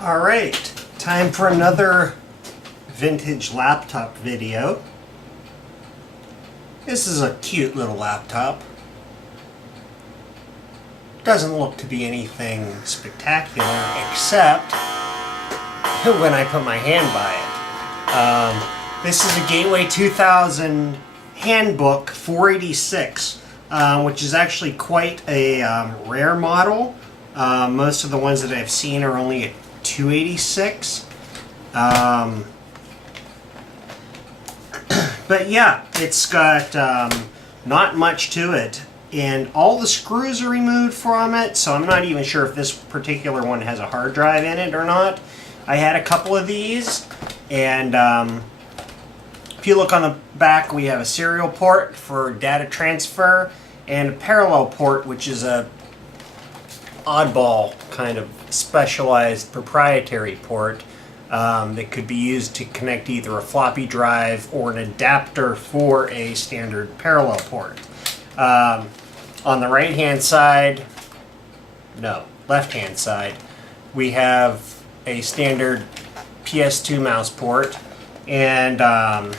Alright, time for another vintage laptop video. This is a cute little laptop. Doesn't look to be anything spectacular except when I put my hand by it. This is a Gateway 2000 Handbook 486, which is actually quite a rare model. Most of the ones that I've seen are only at 286. But yeah, it's got not much to it, and all the screws are removed from it, so I'm not even sure if this particular one has a hard drive in it or not. I had a couple of these, and if you look on the back, we have a serial port for data transfer and a parallel port, which is a oddball kind of specialized proprietary port that could be used to connect either a floppy drive or an adapter for a standard parallel port. On the right hand side, no, left hand side, we have a standard PS2 mouse port, and on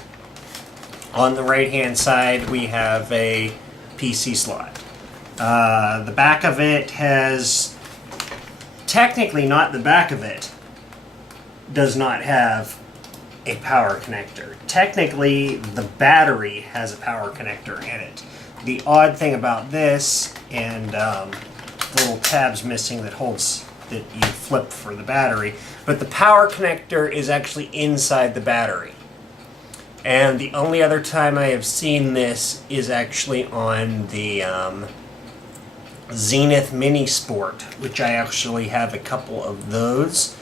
the right hand side we have a PC slot. The back of it has, technically not the back of it, does not have a power connector. Technically, the battery has a power connector in it. The odd thing about this, and the little tab's missing that holds, that you flip for the battery, but the power connector is actually inside the battery. And the only other time I have seen this is actually on the Zenith Mini Sport, which I actually have a couple of those,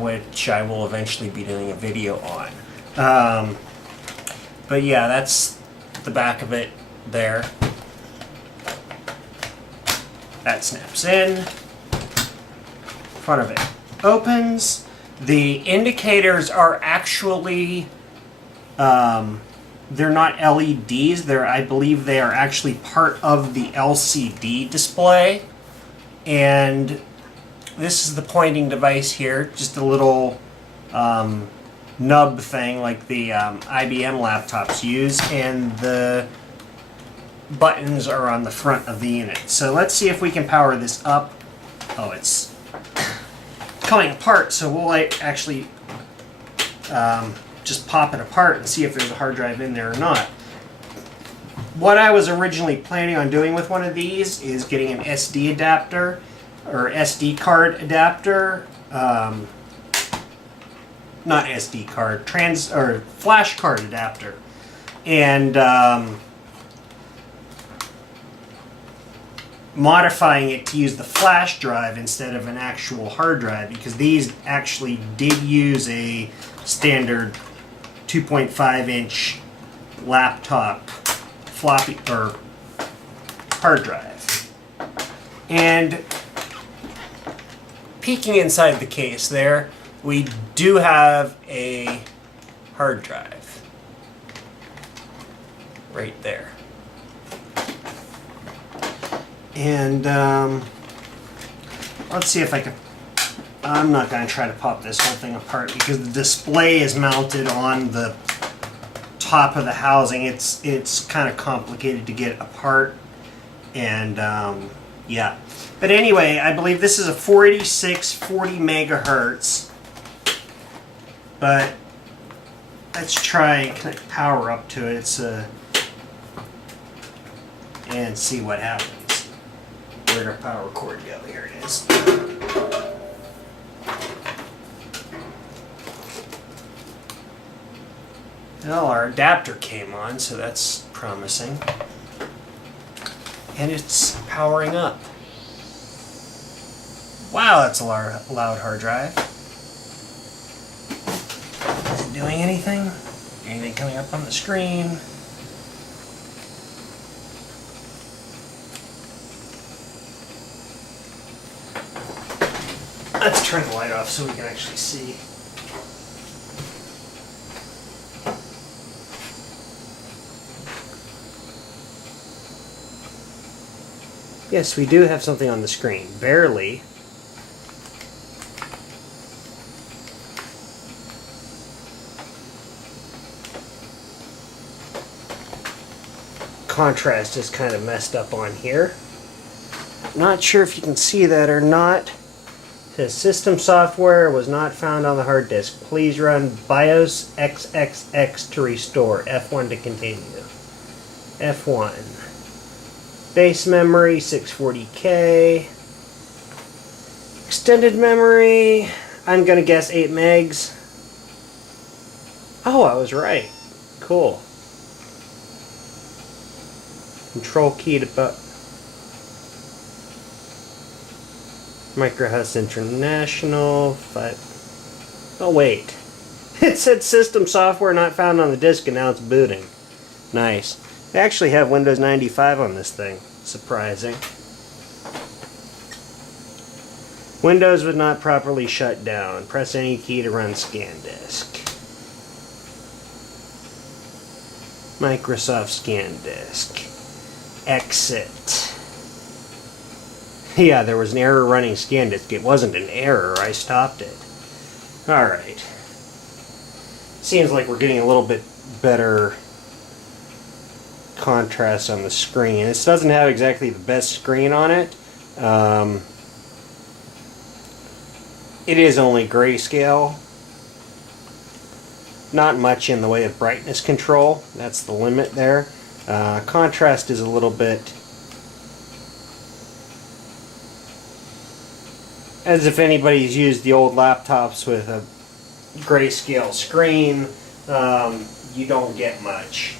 which I will eventually be doing a video on. But yeah, that's the back of it there. That snaps in. Front of it opens. The indicators are actually they're not LEDs. I believe they are actually part of the LCD display. And this is the pointing device here, just a little nub thing like the IBM laptops use, and the buttons are on the front of the unit. So let's see if we can power this up. Oh, it's coming apart, so we'll actually just pop it apart and see if there's a hard drive in there or not. What I was originally planning on doing with one of these is getting an SD adapter, or SD card adapter, not SD card, or flash card adapter, and modifying it to use the flash drive instead of an actual hard drive, because these actually did use a standard 2.5-inch laptop floppy or hard drive. And peeking inside the case there, we do have a hard drive right there. And let's see if I can. I'm not going to try to pop this whole thing apart because the display is mounted on the top of the housing. It's kind of complicated to get apart, and yeah. But anyway, I believe this is a 486 40 megahertz. But let's try and connect power up to it and see what happens. Where'd our power cord go? Here it is. Well, our adapter came on, so that's promising. And it's powering up. Wow, that's a loud hard drive. Is it doing anything? Anything coming up on the screen? Let's turn the light off so we can actually see. Yes, we do have something on the screen. Barely. contrast is kind of messed up on here. Not sure if you can see that or not. It says system software was not found on the hard disk. Please run BIOS XXX to restore. F1 to continue. F1. Base memory 640K. Extended memory, I'm gonna guess 8 megs. Oh, I was right. Cool. Control key to Microhouse International. 5. Oh wait, it said system software not found on the disk, and now it's booting. Nice. They actually have Windows 95 on this thing. Surprising. Windows was not properly shut down. Press any key to run ScanDisk. Microsoft ScanDisk. Exit. Yeah, there was an error running ScanDisk. It wasn't an error. I stopped it. Alright. Seems like we're getting a little bit better contrast on the screen. This doesn't have exactly the best screen on it. It is only grayscale. Not much in the way of brightness control. That's the limit there. Contrast is a little bit as if anybody's used the old laptops with a grayscale screen. You don't get much.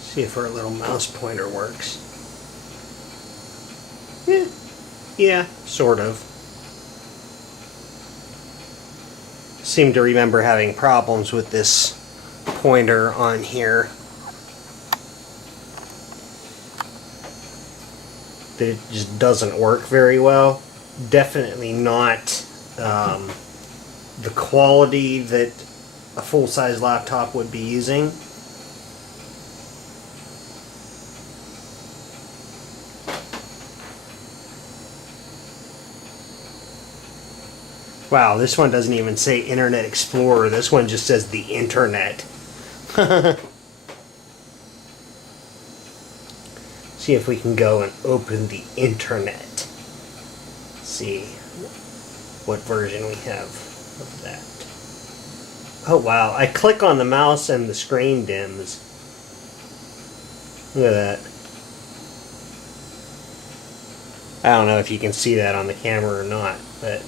See if our little mouse pointer works. Yeah, sort of. Seem to remember having problems with this pointer on here. That it just doesn't work very well. Definitely not the quality that a full-size laptop would be using. Wow, this one doesn't even say Internet Explorer. This one just says the Internet. See if we can go and open the Internet. See what version we have of that. Oh wow, I click on the mouse and the screen dims. Look at that. I don't know if you can see that on the camera or not, but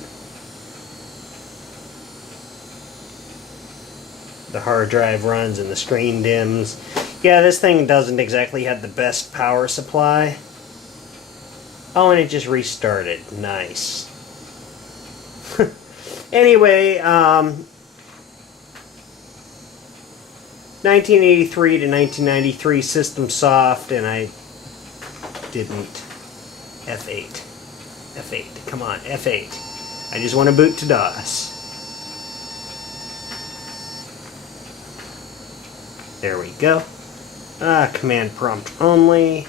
the hard drive runs and the screen dims. Yeah, this thing doesn't exactly have the best power supply. Oh, and it just restarted. Nice. Anyway, 1983 to 1993 System Soft, and I didn't. F8. F8. Come on, F8. I just want to boot to DOS. There we go. Command prompt only.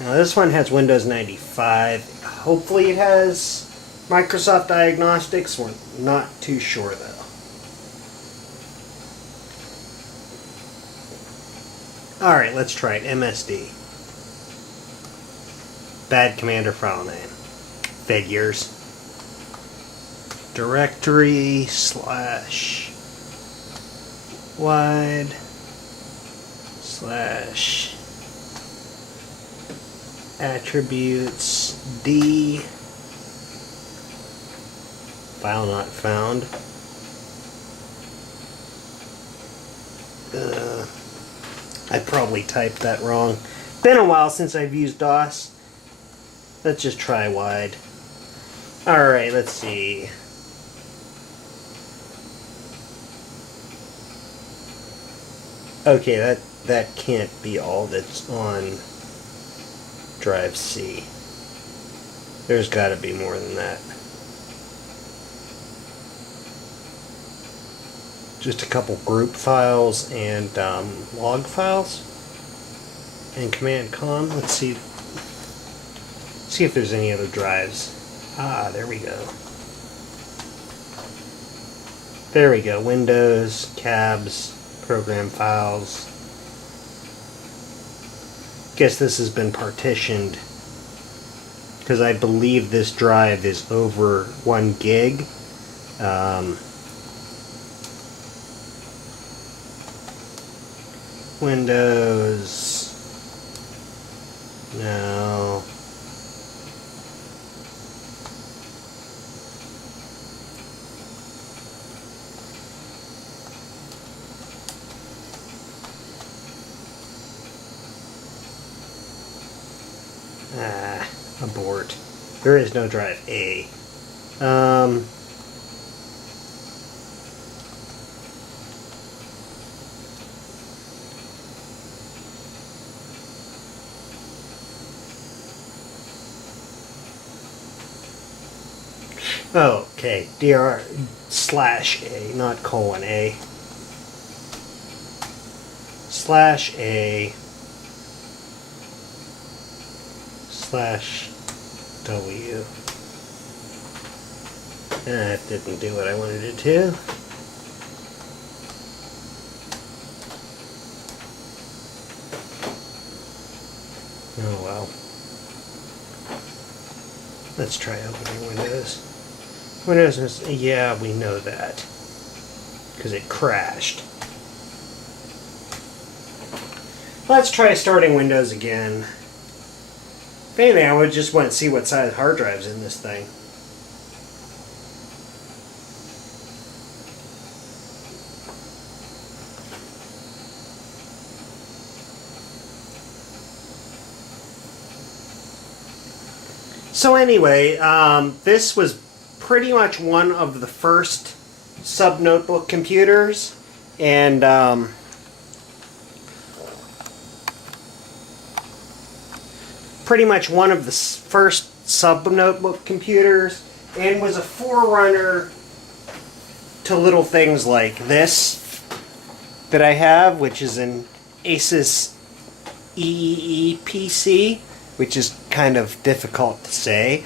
Now this one has Windows 95. Hopefully it has Microsoft Diagnostics. We're not too sure though. Alright, let's try it. MSD. Bad command or file name. Figures. Directory / wide / attributes D. File not found. I probably typed that wrong. Been a while since I've used DOS. Let's just try wide. Alright, let's see. Okay, that can't be all that's on drive C. There's got to be more than that. Just a couple group files and log files and command com. Let's see if there's any other drives. Ah, there we go. There we go. Windows, cabs, program files. Guess this has been partitioned because I believe this drive is over 1 gig. Windows. No. Abort. There is no drive A. Oh, okay. dr/A, not :A. /A /W. That didn't do what I wanted it to. Oh well. Let's try opening Windows. Windows, yeah, we know that. Because it crashed. Let's try starting Windows again. If anything, I would just want to see what size hard drive's in this thing. So anyway, this was pretty much one of the first subnotebook computers, and pretty much one of the first subnotebook computers, and was a forerunner to little things like this that I have, which is an Asus EEE PC, which is kind of difficult to say.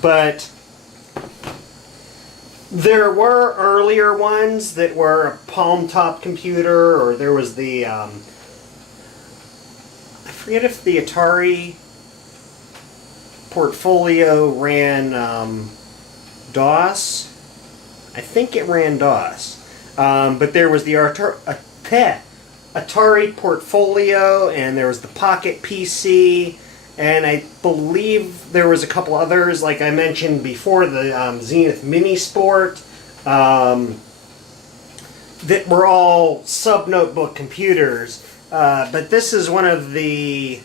But there were earlier ones that were a palm top computer, or there was the, I forget if the Atari portfolio ran DOS. I think it ran DOS. But there was the Atari portfolio, and there was the Pocket PC, and I believe there was a couple others, like I mentioned before, the Zenith Mini Sport, that were all subnotebook computers. But this is one of the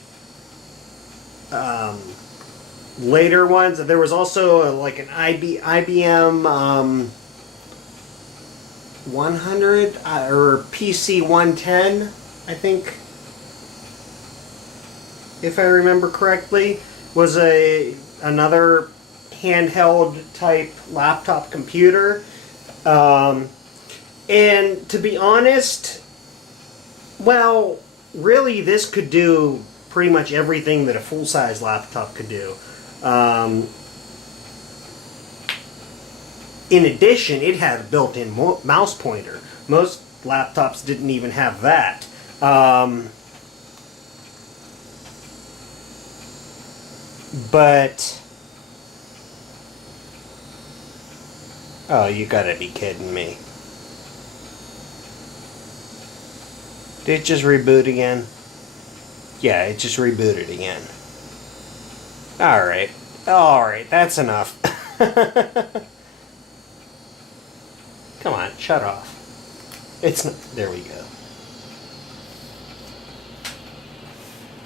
later ones. There was also like an IBM 100 or PC 110, I think, if I remember correctly, was another handheld type laptop computer. And to be honest, well, really this could do pretty much everything that a full-size laptop could do. In addition, it had a built-in mouse pointer. Most laptops didn't even have that. But, oh, you gotta be kidding me. Did it just reboot again? Yeah, it just rebooted again. Alright. Alright, that's enough. Come on, shut off. It's not, there we go.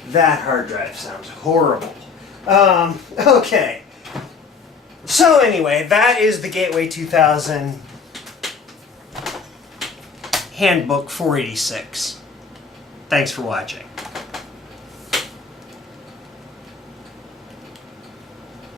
That hard drive sounds horrible. Okay. So anyway, that is the Gateway 2000 Handbook 486. Thanks for watching.